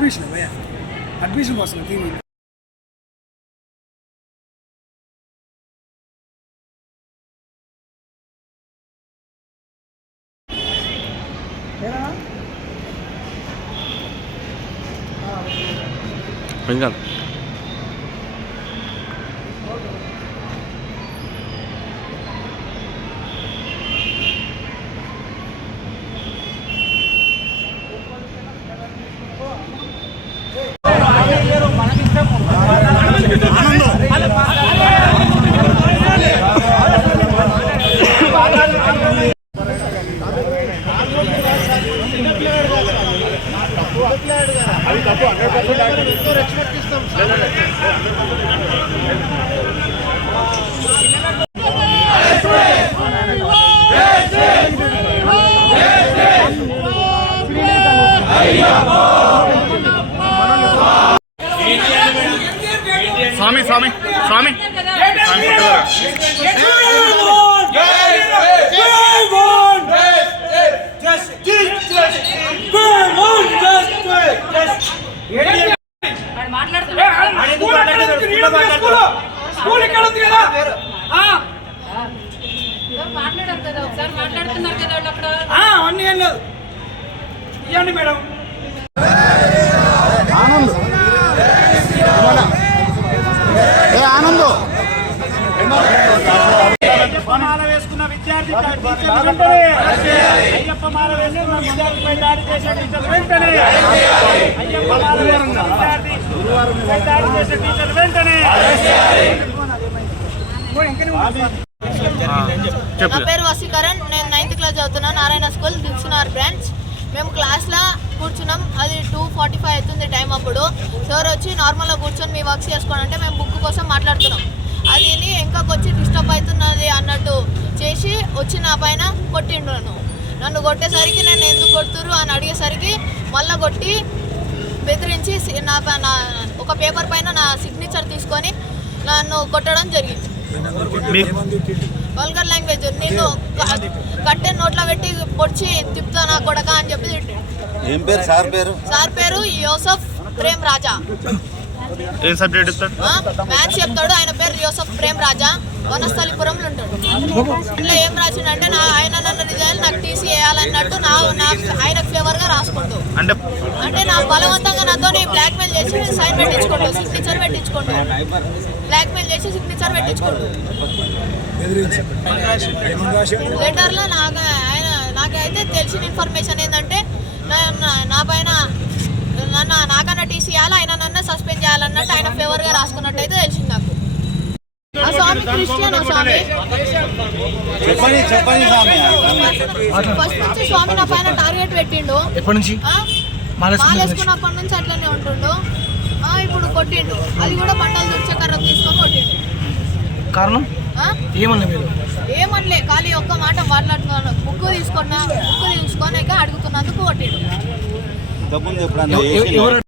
Admission భయ్యా, admission కోసం తీని బెంగాల్ స్వామి స్వామి స్వామి అన్నీ ఏం లేదు ఇవ్వండి మేడం. ఆనంద్ మాల వేసుకున్న విద్యార్థి అయ్యప్ప మాల వేసుకున్న విద్యార్థిపై దాడి చేసే టీచర్ వెంటనే, అయ్యప్ప మాల వేసుకున్న విద్యార్థిపై దాడి చేసే టీచర్ వెంటనే. నా పేరు వసీకరణ్, నేను 9th క్లాస్ చదువుతున్నాను, నారాయణ స్కూల్, దిల్సునార్ బ్రాంచ్. మేము క్లాస్లో కూర్చున్నాం, అది 2:45 అవుతుంది టైం. అప్పుడు సార్ వచ్చి నార్మల్గా కూర్చొని మీ వర్క్స్ చేసుకోండి అంటే మేము బుక్ కోసం మాట్లాడుతున్నాం. అది ఇంకొక వచ్చి డిస్టర్బ్ అవుతున్నది అన్నట్టు చేసి వచ్చి నా పైన కొట్టిండు. నన్ను కొట్టేసరికి నేను ఎందుకు కొడుతురు అని అడిగేసరికి మళ్ళీ కొట్టి బెదిరించి నా ఒక పేపర్ పైన నా సిగ్నేచర్ తీసుకొని నన్ను కొట్టడం జరిగింది. వల్గర్ లాంగ్వేజ్, నేను కట్టె నోట్లో పెట్టి పొడిచి తిప్పుతా నా కొడక అని చెప్పి తిట్టాడు. ఏం పేరు సార్ పేరు? సార్ పేరు యోసఫ్ ప్రేమ్ రాజా. ఏం సబ్జెక్ట్ ఇస్తాడు? మ్యాథ్స్ చెప్తాడు. ఆయన పేరు యోసఫ్ ప్రేమ్ రాజా, వనస్థలిపురంలో ఉంటాడు. ఇంట్లో ఏం రాసిండంటే ఆయన నన్ను రిజైన్ నాకు టీసీ వేయాలన్నట్టు ఆయన ఫేవర్గా రాసుకుంటూ అంటే నా బలవంతంగా నాతో బ్లాక్మెయిల్ చేసి సైన్ పెట్టించుకోండు, సిగ్నేచర్ పెట్టించుకోండు, బ్లాక్మెయిల్ చేసి సిగ్నేచర్ పెట్టించుకోండు. లెటర్లో నాకైతే తెలిసిన ఇన్ఫర్మేషన్ ఏంటంటే నా పైన నాకన్నా టీసీ చేయాలి, ఆయన నన్ను సస్పెండ్ చేయాలన్నట్టు ఆయన ఫేవర్గా రాసుకున్నట్టు అయితే తెలిసింది నాకు. ఆ స్వామి క్రిస్టియన్ స్వామి. ఫస్ట్ నుంచి స్వామి నా పైన టార్గెట్ పెట్టిండు. మాలేసుకున్నప్పటి నుంచి అట్లనే ఉంటుండు. ఇప్పుడు కొట్టిండు, అది కూడా బండలు దుర్చే కర్ర తీసుకొని కొట్టిండు. కారణం ఏమనలే, ఖాళీ ఒక్క మాట మాట్లాడుతున్నాను. బుక్ తీసుకొని అడుగుతున్నందుకు కొట్టిండు.